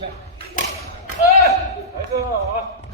哎，来一啊！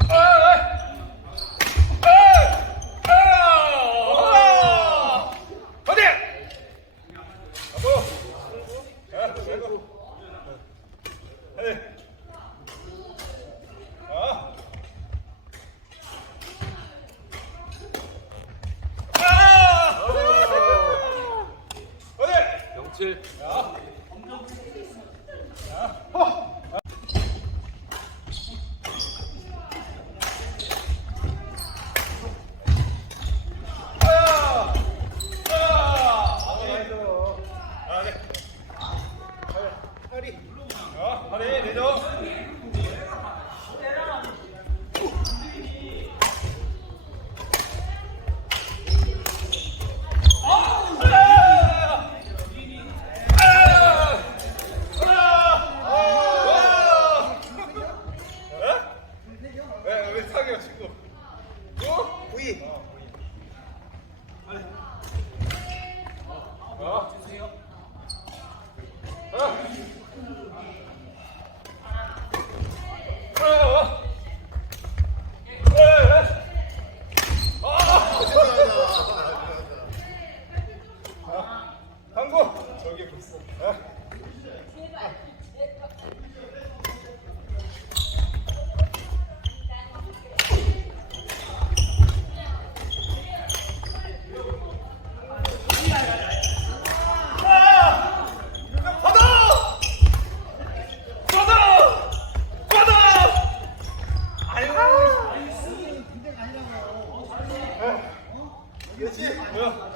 그렇지. 뭐야?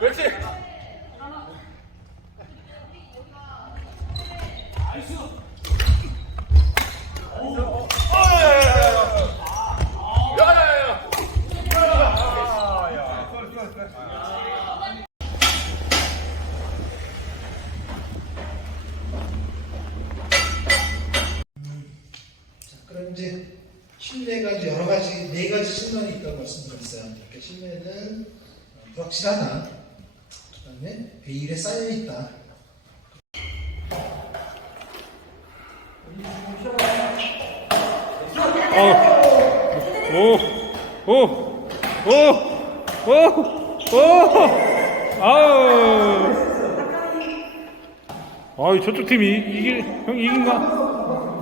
그렇지. 그런지 신뢰가 여러 가지 네 가지 측면이 있다고 말씀드렸어요. 이렇게 신뢰는 어, 불확실하다. 그다음에 베일에 쌓여 있다. 오, 오, 오, 오, 오, 아우. 아이 저쪽 팀이 이길 형 이긴가?